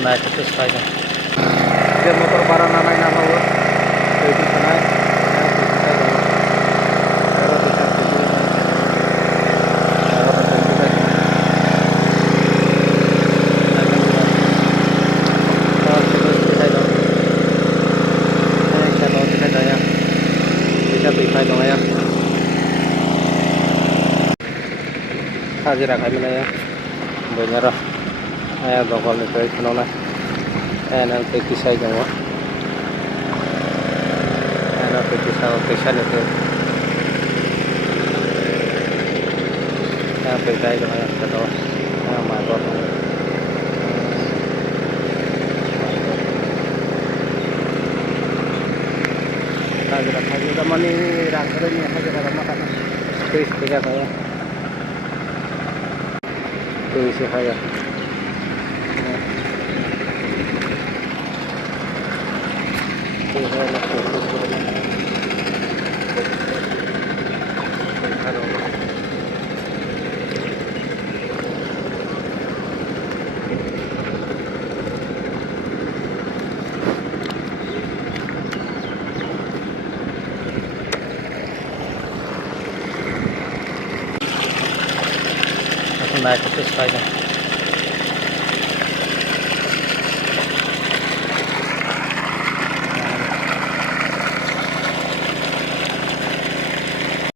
naik itu saja. Dia motor barang naik nama gua. Itu naik. Khajira khai mana ya, bener lah. Ayah dongkol nih kayak kenapa? Nanti kisah jangan. Nanti kisah itu. Nanti kisah jangan ya, ketawa. Mantap. Khajira mana ini rangkaiannya Khajira makan. Tuh tiga saya. Tuh isi saya. Naik itu saja.